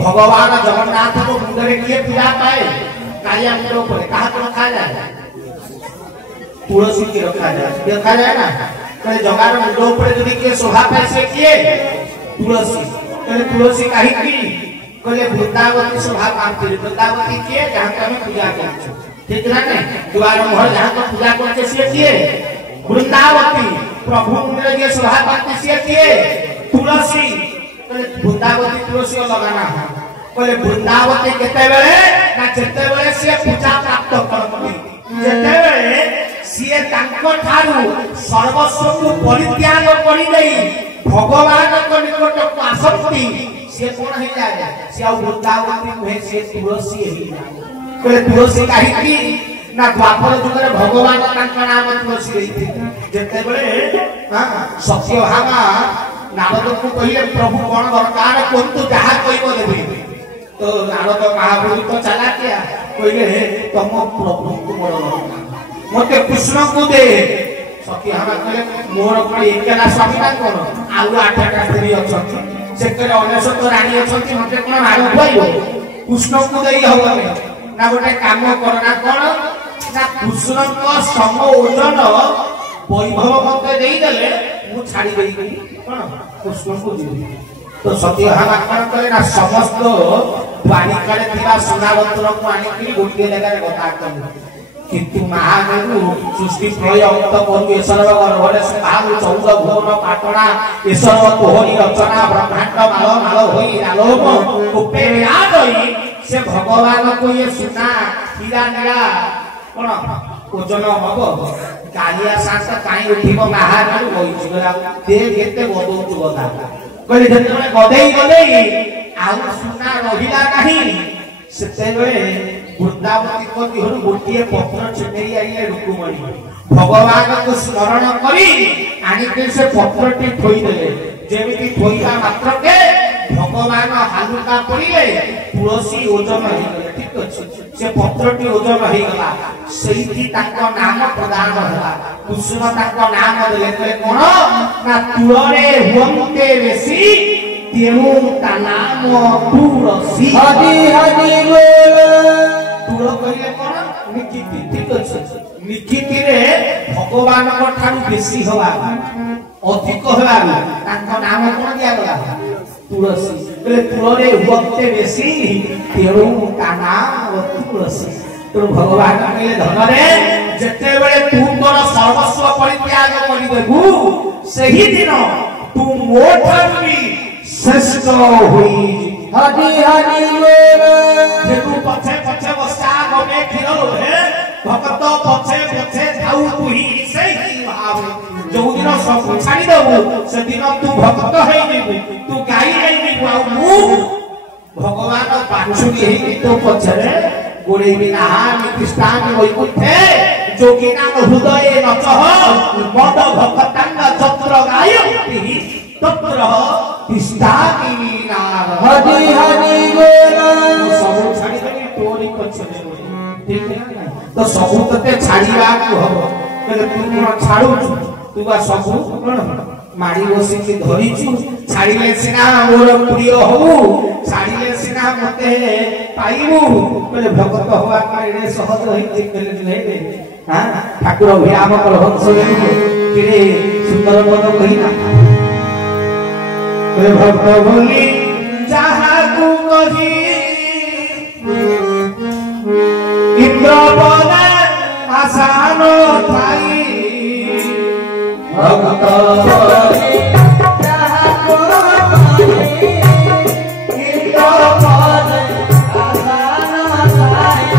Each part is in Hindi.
भगवान जगन्नाथ को मुंडरे किए पूजा पाए कालिया मुंड ऊपर कहा तो रखा जाए तुलसी की रखा जाए देखा जाए ना कहे जगार मुंड ऊपर यदि किए शोभा पाए से किए तुलसी कहे तुलसी कहीं की कहे वृंदावती शोभा पाती वृंदावती किए जहाँ का हमें पूजा करते ठीक ना नहीं द्वार मोहर जहाँ का पूजा करते से किए वृंदावती प्रभु मुंडरे किए शोभा पाती से किए तुलसी वृंदावती तुलसी लगाना है बोले वृंदावती केते बेले ना जेते बेले से पूजा प्राप्त करती जेते बेले से तांको ठारू सर्वस्व को परित्याग करि देई भगवान को निकट को आसक्ति से कोन हे जाए से वृंदावती कहे से तुलसी हे बोले तुलसी काहे की ना द्वापर युग रे भगवान तांका नाम तुलसी रही जेते बेले हां सत्यभामा नारद को कहिए प्रभु कौन दरकार कोंतु जहा कहबो देबे तो नारद महाप्रभु तो चला क्या कहिए तुम प्रभु को बड़ मते कृष्ण को दे सखी हमरा कहले मोर कोन एकला स्वामी ना कोन आउ आठटा स्त्री अछंती सेकरे अनेशत रानी अछंती मते कोन मारो भइयो कृष्ण को देई होबे ना गोटे काम करना कोन ना कृष्ण को सम ओजन वैभव मते देई देले मु छाड़ी देई कोन कृष्ण को दी तो सत्य हम आपण करे ना समस्त द्वारिकारे थिबा सुनावंतर को आनी कि गोटे जगह रे कथा कर किंतु महागुरु सृष्टि प्रलय अंत करू ईश्वर गर्भरे बाहु 14 भुवन पाटणा ईश्वर तोहरी रचना ब्रह्मांड माल माल होई आलोक उपे आदई से भगवान को ये सुना हीरा नीला कोन ओजन हबो कालिया सांस काई उठिबो बाहर होई जिगला दे केते बदौ जुगदा कहले जेते गदेई गदेई आउ सुना रहिला नाही सेते बेले वृंदावती को दिहरु गोटिए पत्र छिनेई आइले रुकुमणी भगवान को स्मरण करी आनी के से पत्रटी थोई देले जेमिति थोइला मात्र के भगवान हालुका पड़िले तुलसी ओजन हो गले ठीक अछि से पत्रटी ओजन हो गला सेठी ताको नाम प्रदान होला कृष्ण ताको नाम देले कहले कोन ना तुलरे हुंते बेसी तेनु ता नाम तुलसी हरि हरि बोल तुल कहले कोन निकिति ठीक अछि निकिति रे भगवान को ठानु बेसी होवा अधिक होवा ताको नाम कोन दिया गला तुलसी बोले तुलरे हुंते बेसी तेनु ता नाम तुलसी तो भगवान कहले धनरे जेते बेले तू तोर सर्वस्व परित्याग करि देबू सही दिन तू मोठरी श्रेष्ठ होई हरि हरि बोल जे तू पछे पछे बसा गमे खिरो हे भक्त पछे पछे जाऊ तुही सही भाव जो दिन सब छाड़ी देबू से दिन तू भक्त हेई देबू तू गाई हेई देबू आ मु भगवान पाछुरी हेई तो पछरे गोरे बिना निकृष्टान वैकुंठे जोगिना हृदय नचह मद भक्तांग छत्र गायन्ति तत्र तिष्ठामि वीरार हरि हरि बोल सब छाड़ी देनी तोरी पछने ठीक है तो सब तते छाड़ीबा को हो कहले तू कोन छाड़ू तू बा सब कोन मारी बसी के धरिछु छाड़ीले सिना मोर प्रिय हो छाड़ीले सिना मते पाइबू कहले भगत होवा काइले सहज होई कहले ले हां ठाकुर विराम कर हंस किरे सुंदर पद कहिना कहले भक्त बोली जहा तू कही इंद्र पद आसान थाई भक्त बोली जहा तू कही इंद्र पद आसान थाई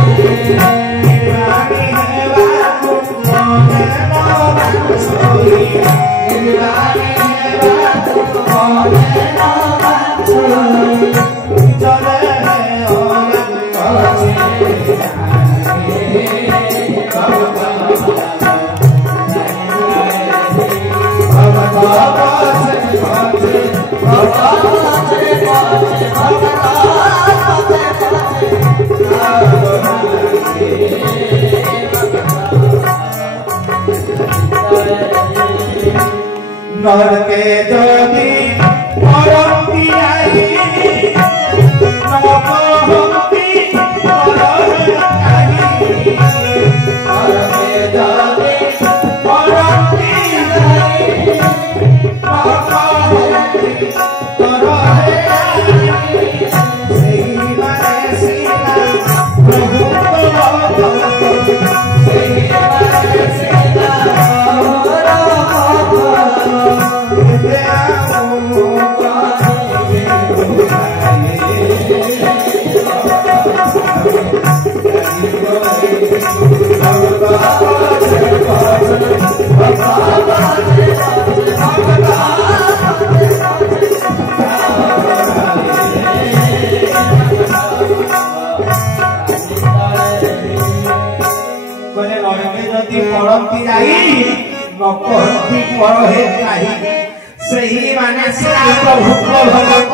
नर के जदी परम पियाई नकहती पर हे त्राही सही माने सिया प्रभु भगत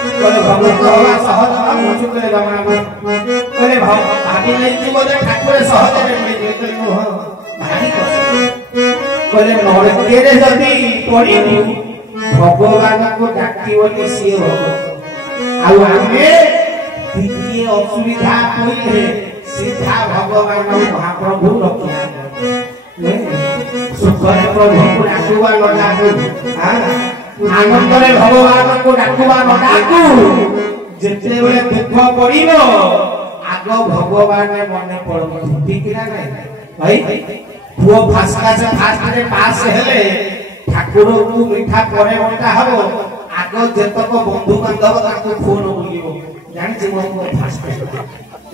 कहले भगत हवा सहज हम चुकले गमना कहले भाभी नहीं कि बोले ठाकुर सहज रे मिले कहले हो भारी कहले नरे केरे जदी पड़िबू भगवान को डाकी बोली सिए हो आ आमे द्वितीय असुविधा कोइले सीधा भगवान महाप्रभु रखिया सुखरे प्रभु को डाकुवा न डाकू आनंद रे भगवान को डाकुवा न डाकू जेते बेले दुख पड़िबो आग भगवान मने पड़ो ठीक ना नहीं भाई पुओ फास्का से फास्ट रे पास हेले ठाकुर को मिठा परे बंटा हबो आग जेतक बंधु बांधव ताको फोन बोलिबो जानि जे मो फास्ट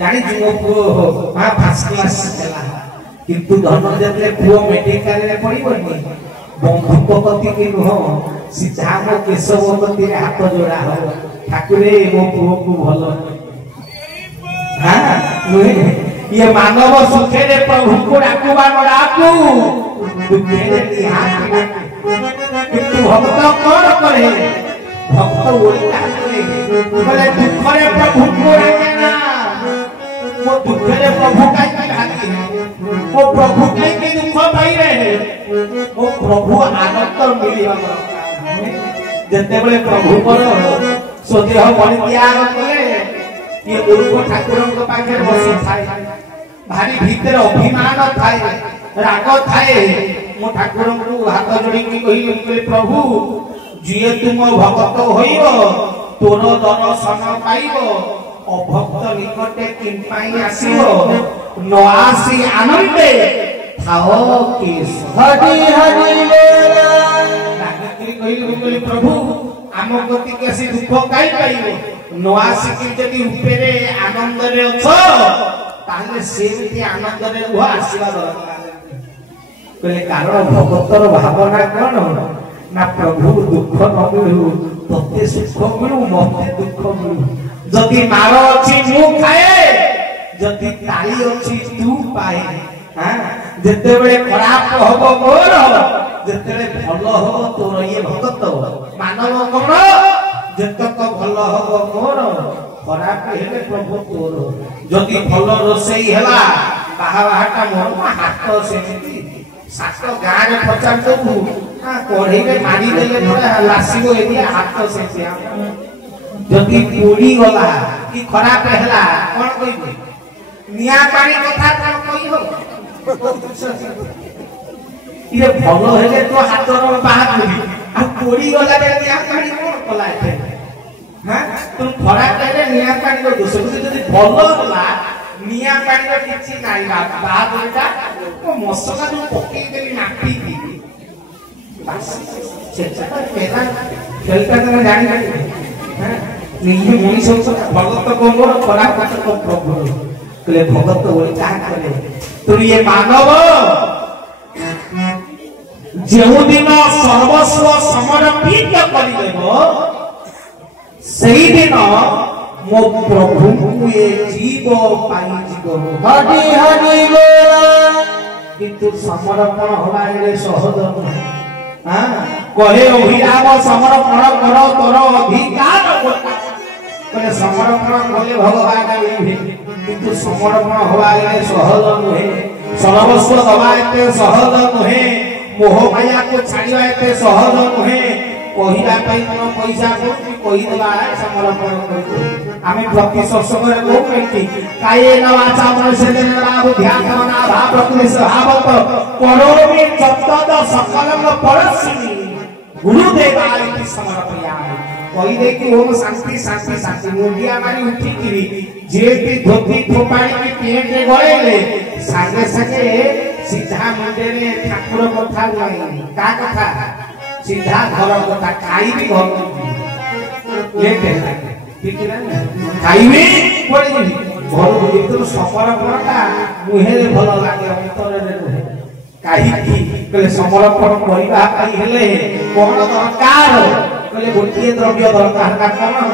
जानि जे मो हां फास्ट क्लास चला किंतु धन जेते पुओ मेडिकल रे पड़िबोनी बंधु पति के नुह सीधा मो केशव पति रे हाथ जोड़ा हो ठाकुरे मो पुओ को भलो हां ये मानव सुखे रे प्रभु को डाकुबा न डाकू दुखे रे निहात किंतु भक्त कौन करे भक्त उल्टा करे बोले दुख रे प्रभु को डाके ना वो दुख रे प्रभु का डाके वो प्रभु के दुख पाई रे वो प्रभु आनंद मिलिबा जते बेले प्रभु पर सोदेह बलि त्याग कले ये मूर्ख ठाकुरन को पाखे बसी थाए भारी भीतर अभिमान थाए राग थाए मो ठाकुरन को हाथ जोड़ी की कहि प्रभु जिए तुम भक्त होइबो तोर दर्शन पाइबो अभक्त निकटे किंपाई आसीबो न आसी आनंदे थाओ के हरि हरि बोला रागत्री कहि प्रभु आम गति केसी दुख काई पाइबो न आसी कि जदी उपरे आनंद रे अछो ताले सेमिति आनंद रे हो आसीबा दरकार कहले कारण भगतर भावना कोन ना प्रभु दुख न मिलु तते सुख मिलु मते दुख मिलु जदी मार अछि मु खाए जदी ताली अछि तू पाए हां जते बेले खराब होबो मोर जते भलो होबो तोर ये भगत मानव कोन जतक भलो होबो मोर खराब हेले प्रभु तोर जदी भलो रोसई हेला बाहाटा मोर हाथ सेमिति सातो गार पचार दबु कोढ़ी में मारी देले थोड़ा लासीबो एदिया हाथ सेमिति जदी पोड़ी गला कि खराब हेला कोन कइबे निया पानी कथा कोन कइबो इरे भलो हेले तो हाथ रो बाहर होई आ पोड़ी गला दे निया पानी कोन कला एते हां तुम खराब हेले निया पानी को दोष जदी भलो होला निया पानी रो किछि नाइ बात होता ओ मसला जो पक्की देली नापी बस चेचा पेला खेलता तो जानि हां निजे मनीष भगत कोमर खराब कथ को प्रभु कहले भगत उल्टा करे तो ये मानव जेउ दिन सर्वस्व समर्पित करि देबो सेही दिन मो प्रभु को ये जीव पाई जीव हरि हरि बोला किंतु समर्पण होला रे सहज नहीं हां कहे अभिराम समर्पण करो तोर अधिकार कहले समर्पण कले भगवान किंतु समर्पण होवा रे सहज नहे सर्वस्व दबा एते सहज नहे मोह माया को छाड़िबा एते सहज नहे कहिला पई कोन पैसा को कहि देबा समर्पण करि आमे प्रति सत्संगरे कहूती काये न वाचा मनसेन राव ध्यान ना भाव प्रकृति स्वभावत करोमि चत्तद सकलम परस्मी गुरुदेवाय की समर्पयामि कहि दे कि ओम शांति शांति शांति मुंडिया मारी उठी किरी जेती धोती थोपाड़ी की पेट रे गळेले संगे संगे सीधा मुंडे रे ठाकुर कथा नहीं का कथा सीधा घर कथा खाई भी घर लेट है ठीक है ना खाई भी पड़े जी घर भीतर समर्पणटा मुहे रे भलो लागे अंतर रे नुहे काई की कहले समर्पण करिबा पाई हेले कोन दरकार कहले गोटिए द्रव्य दरकार का कोन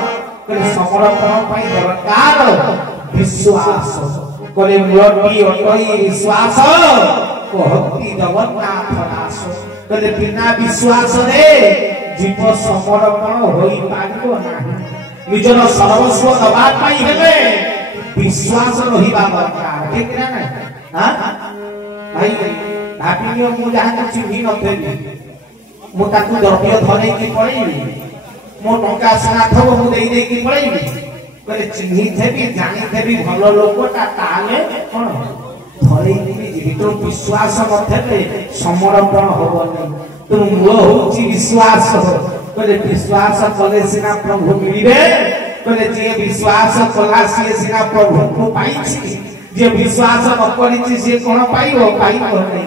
कहले समर्पण पाई दरकार विश्वास कहले मूर्ति अटई विश्वास कहती जगन्नाथ दास कहले बिना विश्वास रे जीव समर्पण होई पारिबो नाही निजर सर्वस्व दबा पाई हेले विश्वास रहिबा दरकार ठीक ना हां भाई भाबिनियो मु जहा चिन्हि नथेली मु ताकू द्रव्य धरे की पळेइबी मो टंका सुना थब मु देई देई की पळेइबी कहले चिन्हि थेबी जानि थेबी भलो लोकटा ताले कोन धरे की तो विश्वास नथेले समर्पण होबनी तो मूल होची विश्वास कहले विश्वास कले सिना प्रभु मिलिबे कहले जे विश्वास कला से सिना प्रभु को पाइछि जे विश्वास न करिछि से कोन पाइबो पाइबो नै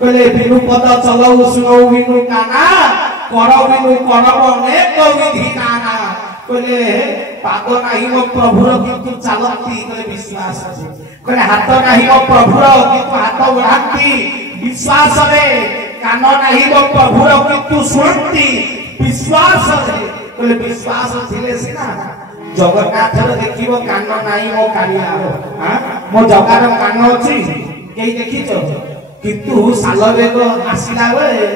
कहले बिनु पद चलौ सुनौ बिनु काना कर बिनु करब अनेक विधि नाना कहले पाद नाही मो प्रभुर किंतु चालती कहले विश्वास अछि कहले हाथ नाही मो प्रभुर किंतु हाथ बढ़ाती विश्वास रे कान नाही मो प्रभुर किंतु सुनती विश्वास रे कहले विश्वास थिले सिना जगन्नाथ देखिबो कान नाही मो कालिया हां मो जगार कान अछि केई देखिछो किंतु सालवेग आसिला बेले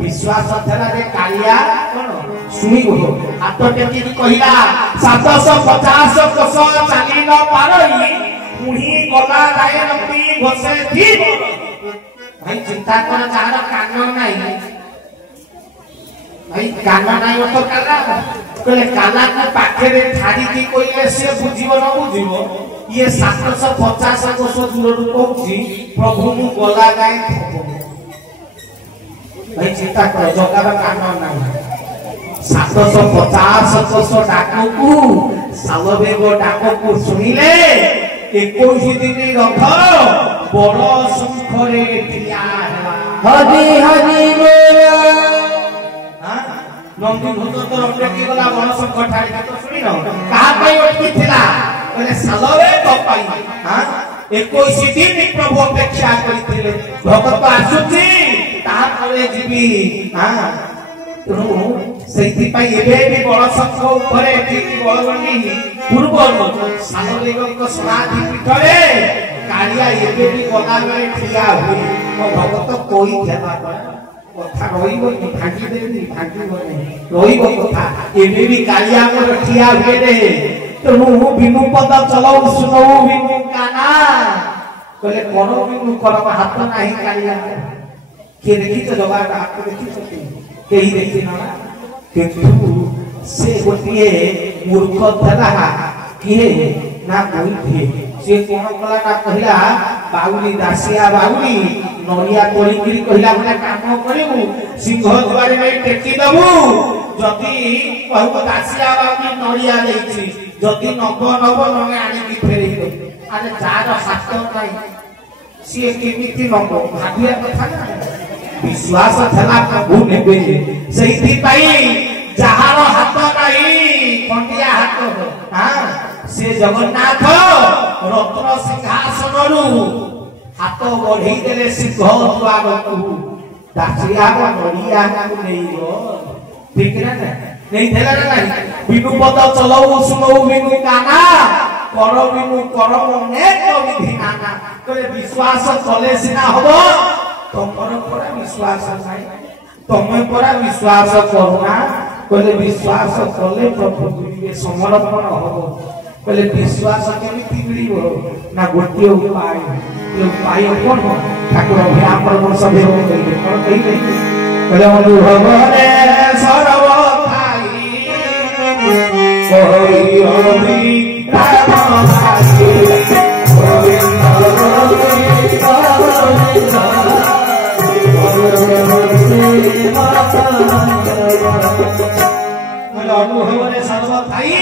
विश्वास थला रे कालिया कोन सुनिबो हाथ टेकी कहिला 750 कोस चाली न पारई मुही गला दायरती घसे थी भाई चिंता कर जार कान नाही भाई कान नाही तो काला कहले काला को पाखे रे ठाड़ी की कोइले से बुझिबो न बुझिबो ये 750 कोस दूर कहूची प्रभु मु गला गाय भाई चिंता कर जगार कान नाही 750 कोस डाको को सालवेग डाको को सुनिले 21 दिन रथ बड़ संखरे ठिया हरि हरि बोल हां नंदी भूत तो रटे की गला बड़ संख ठाड़ी तो सुनी न कहा पई अटकी थिला कहले सालवेग पाई हां 21 दिन प्रभु अपेक्षा करिथिले भगत आसुची ता करे जीवी हां तनु सेति पई एबे भी बड़ संख ऊपर एठी बळगणी पूर्व सालवेग को समाधि पीठरे कालिया एबे भी गला बेले ठिया हुई मो भगत कोई ध्यान कथा रहिबो कि भागी देबी भागिबो नै रहिबो कथा एबे भी कालिया को ठिया हुए रे तनु बिनु पद चलौ सुनौ बिनु काना कहले करो बिनु करब हाथ नाही कालिया के देखि तो जगह हाथ देखि तो केही देखि ना किंतु से गोटिए मूर्ख थला किए ना कोई थे से कोन कला ना कहिला बाउली दासिया बाउली नरिया तोली गिरी कहिला बले काम करिबु सिंह द्वारे में टेकी दबु जदी कहू दासिया बाउली नरिया देछि जदी नब नब नगे आनी की फेरि दो अरे जार हाथ नाही से केमिति नब भाबिया कथा ना विश्वास थला प्रभु नेबे सेहिति पई जहार हाथ नाही कंडिया हाथ हां से जगन्नाथ रत्न सिंहासन रु हाथ बढ़ई देले सिंह द्वार को दासिया नरिया को नेइबो ठीक ना नहीं देला ना बिनु पद चलौ सुनौ बिनु काना कर बिनु करम अनेक विधि नाना करे विश्वास चले सिना हबो तमर परा विश्वास नाही तमे परा विश्वास करूना कहले विश्वास कले प्रभु के समर्पण हबो कहले विश्वास केमिति मिलिबो ना गोटिए उपाय ये उपाय कोन ठाकुर भ्या पर सब हो गई कोन कहिले कहले अनुभव रे सर्व थाई कोई अभी राम भाई गोविंद अनुभव रे सर्व थाई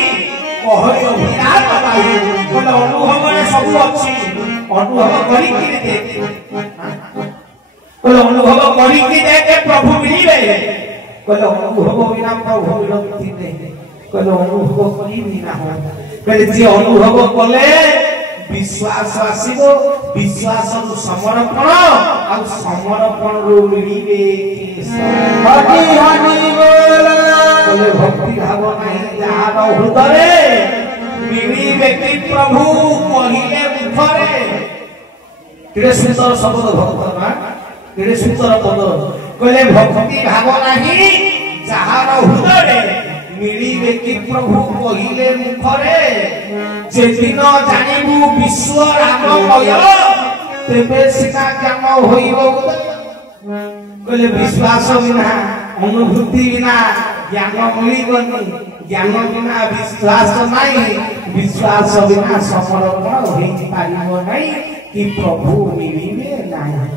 कहई अभिराम भाई कहले अनुभव रे सब अछि अनुभव करी कि दे कहले अनुभव करी कि दे के प्रभु मिलिबे कहले अनुभव बिना प्रभु मिलती नहीं कहले अनुभव करी बिना हो कहले जे अनुभव कले विश्वास आसीबो विश्वास समर्पण आ समर्पण रो मिलिबे हरि हरि बोल कहले भक्ति भाव नहीं जहार हृदय मिलिबे कि प्रभु कहिले मुखरे केते सुंदर शब्द भक्त ना केड़े सुंदर पद कहले भक्ति भाव नाही जहार हृदय मिलिबे कि प्रभु कहिले मुखरे जे दिन जानिबु विश्व राममय तेबे सिना ज्ञान होइबो कहले विश्वास बिना अनुभूति बिना ज्ञान मिलिबनी ज्ञान बिना विश्वास नहीं विश्वास बिना समर्पण होई पारिबो नहीं कि प्रभु मिलिबे नहीं।